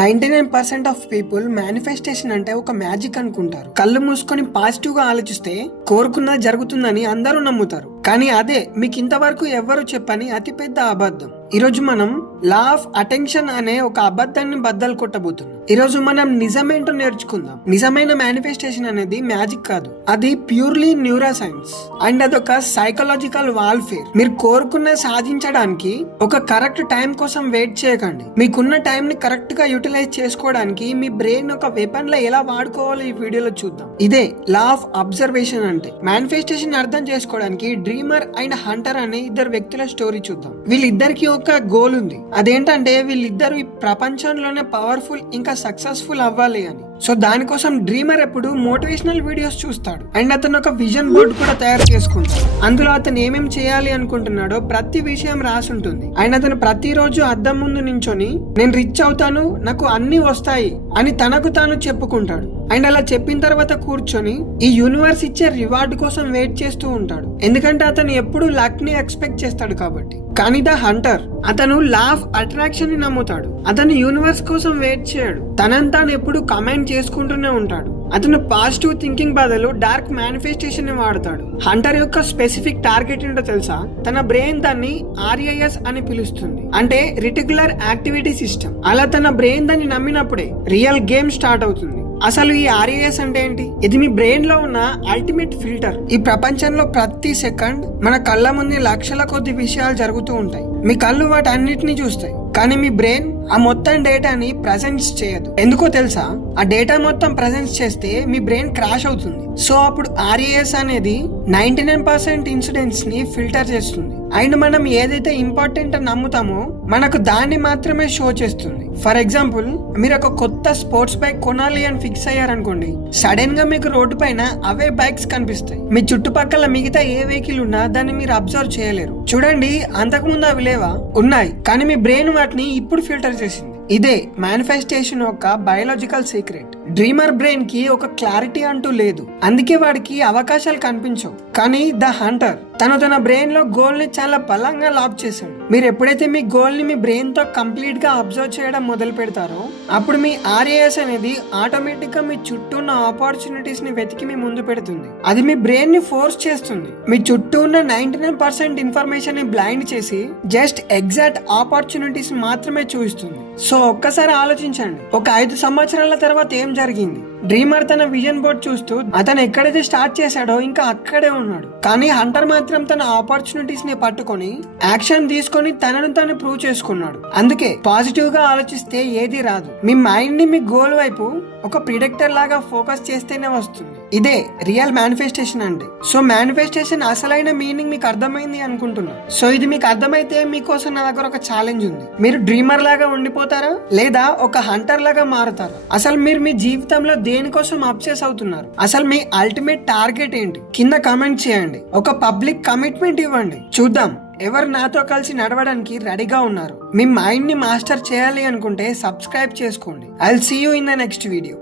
99% of people manifestation అంటే ఒక magic అనుకుంటారు. కళ్ళు మూసుకొని పాజిటివ్ గా ఆలోచిస్తే కోరుకున్నది జరుగుతుందని అందరూ నమ్ముతారు. కానీ అదే మీకు ఇంతవరకు ఎవ్వరు చెప్పని అతిపెద్ద అబద్ధం. ఈరోజు మనం లా ఆఫ్ అటెన్షన్ అనే ఒక అబద్ధాన్ని బద్దలు కొట్టబోతున్నాం. ఈరోజు మనం నిజమేంటో నేర్చుకుందాం. నిజమైన మేనిఫెస్టేషన్ అనేది మ్యాజిక్ కాదు, అది ప్యూర్లీ న్యూరో సైన్స్ అండ్ అదొక సైకలాజికల్ వార్ఫేర్. మీరు కోరుకున్న సాధించడానికి ఒక కరెక్ట్ టైం కోసం వెయిట్ చేయకండి. మీకున్న టైం ని కరెక్ట్ గా యూటిలైజ్ చేసుకోవడానికి మీ బ్రెయిన్ ఒక వెపన్ లా ఎలా వాడుకోవాలో ఈ వీడియోలో చూద్దాం. ఇదే లా ఆఫ్ అబ్జర్వేషన్ అంటే. మేనిఫెస్టేషన్ అర్థం చేసుకోవడానికి డ్రీమర్ అండ్ హంటర్ అనే ఇద్దరు వ్యక్తుల స్టోరీ చూద్దాం. వీళ్ళిద్దరికి ఒక గోల్ ఉంది. అదేంటంటే వీళ్ళిద్దరు ఈ ప్రపంచంలోనే పవర్ఫుల్ ఇంకా సక్సెస్ఫుల్ అవ్వాలి అని. సో దానికోసం డ్రీమర్ ఎప్పుడు మోటివేషనల్ వీడియోస్ చూస్తాడు అండ్ అతను ఒక విజన్ బోర్డ్ కూడా తయారు చేసుకుంటాడు. అందులో అతను ఏమేం చేయాలి అనుకుంటున్నాడో ప్రతి విషయం రాసి ఉంటుంది. అండ్ అతను ప్రతిరోజు అద్దం ముందు నించొని నేను రిచ్ అవుతాను, నాకు అన్ని వస్తాయి అని తనకు తాను చెప్పుకుంటాడు. అండ్ అలా చెప్పిన తర్వాత కూర్చొని ఈ యూనివర్స్ ఇచ్చే రివార్డ్ కోసం వెయిట్ చేస్తూ ఉంటాడు. ఎందుకంటే అతను ఎప్పుడు లక్ ని ఎక్స్పెక్ట్ చేస్తాడు కాబట్టి. కానీ ద హంటర్ అతను లా ఆఫ్ అట్రాక్షన్ ని నమ్ముతాడు. అతను యూనివర్స్ కోసం వెయిట్ చేయడు, తనని తాను ఎప్పుడు కమెంట్ చేసుకుంటూనే ఉంటాడు. అతను పాజిటివ్ థింకింగ్ బదులు డార్క్ మేనిఫెస్టేషన్ ని వాడతాడు. హంటర్ యొక్క స్పెసిఫిక్ టార్గెట్ ఏంటో తెలుసా? తన బ్రెయిన్ దాన్ని RIS అని పిలుస్తుంది, అంటే రిటిక్యులర్ యాక్టివిటీ సిస్టమ్. అలా తన బ్రెయిన్ దాన్ని నమ్మినప్పుడే రియల్ గేమ్ స్టార్ట్ అవుతుంది. అసలు ఈ RIS అంటే ఏంటి? ఇది మీ బ్రెయిన్ లో ఉన్న అల్టిమేట్ ఫిల్టర్. ఈ ప్రపంచంలో ప్రతి సెకండ్ మన కళ్ళ ముందు లక్షల కొద్ది విషయాలు జరుగుతూ ఉంటాయి. మీ కళ్ళు వాటి అన్నిటిని చూస్తాయి, కానీ మీ బ్రెయిన్ ఆ మొత్తం డేటాని ప్రజెన్స్ చేయదు. ఎందుకో తెలుసా? ఆ డేటా మొత్తం ప్రజెన్స్ చేస్తే మీ బ్రెయిన్ క్రాష్ అవుతుంది. సో అప్పుడు RIS అనేది 99% ఇన్సిడెంట్స్ ని ఫిల్టర్ చేస్తుంది. అండ్ మనం ఏదైతే ఇంపార్టెంట్ అని నమ్ముతామో మనకు దాన్ని మాత్రమే షో చేస్తుంది. ఫర్ ఎగ్జాంపుల్, మీరు ఒక కొత్త స్పోర్ట్స్ బైక్ కొనాలి అని ఫిక్స్ అయ్యారనుకోండి, సడన్ గా మీకు రోడ్డు పైన అవే బైక్స్ కనిపిస్తాయి. మీ చుట్టుపక్కల మిగతా ఏ వెహికల్ ఉన్నా దాన్ని మీరు అబ్జర్వ్ చేయలేరు. చూడండి, అంతకుముందు అవి లేవా? ఉన్నాయి, కానీ మీ బ్రెయిన్ వాటిని ఇప్పుడు ఫిల్టర్ చేసింది. ఇదే మేనిఫెస్టేషన్ యొక్క బయాలజికల్ సీక్రెట్. డ్రీమర్ బ్రెయిన్ కి ఒక క్లారిటీ అంటూ లేదు, అందుకే వాడికి అవకాశాలు కనిపించవు. కానీ ద హంటర్ తన బ్రెయిన్ లో గోల్ ని చాలా బలంగా లాక్ చేశాడు. మీరు ఎప్పుడైతే మీ గోల్ ని మీ బ్రెయిన్ తో కంప్లీట్ గా అబ్జర్వ్ చేయడం మొదలు పెడతారో అప్పుడు మీ RIS అనేది ఆటోమేటిక్ గా మీ చుట్టూ ఉన్న ఆపర్చునిటీస్ ని వెతికి మీ ముందు పెడుతుంది. అది మీ బ్రెయిన్ ని ఫోర్స్ చేస్తుంది. మీ చుట్టూ ఉన్న 99% ఇన్ఫర్మేషన్ ని బ్లైండ్ చేసి జస్ట్ ఎగ్జాక్ట్ ఆపర్చునిటీస్ మాత్రమే చూపిస్తుంది. సో ఒక్కసారి ఆలోచించండి, ఒక 5 సంవత్సరాల తర్వాత ఏం జరిగింది? డ్రీమర్ తన విజన్ బోర్డ్ చూస్తూ అతను ఎక్కడైతే స్టార్ట్ చేశాడో ఇంకా అక్కడే ఉన్నాడు. కానీ హంటర్ మాత్రం తన ఆపర్చునిటీస్ ని పట్టుకొని యాక్షన్ తీసుకొని తనను తాను ప్రూవ్ చేసుకున్నాడు. అందుకే పాజిటివ్ గా ఆలోచిస్తే ఏది రాదు. మీ మైండ్ ని మీ గోల్ వైపు ఒక ప్రిడిక్టర్ లాగా ఫోకస్ చేస్తేనే వస్తుంది. ఇదే రియల్ మేనిఫెస్టేషన్ అంటే. సో మేనిఫెస్టేషన్ అసలైన మీనింగ్ మీకు అర్థమైంది అనుకుంటున్నా. సో ఇది మీకు అర్థమైతే మీకోసం నా దగ్గర ఒక ఛాలెంజ్ ఉంది. మీరు డ్రీమర్ లాగా ఉండిపోతారా లేదా ఒక హంటర్ లాగా మారుతారా? అసలు మీరు మీ జీవితంలో దేనికోసం అబ్సెస్ అవుతున్నారు? అసలు మీ అల్టిమేట్ టార్గెట్ ఏంటి? కింద కామెంట్ చేయండి. ఒక పబ్లిక్ కమిట్మెంట్ ఇవ్వండి. చూద్దాం ఎవరు నాతో కలిసి నడవడానికి రెడీగా ఉన్నారు. మీ మైండ్ ని మాస్టర్ చేయాలి అనుకుంటే సబ్స్క్రైబ్ చేసుకోండి. I will see you in the next video.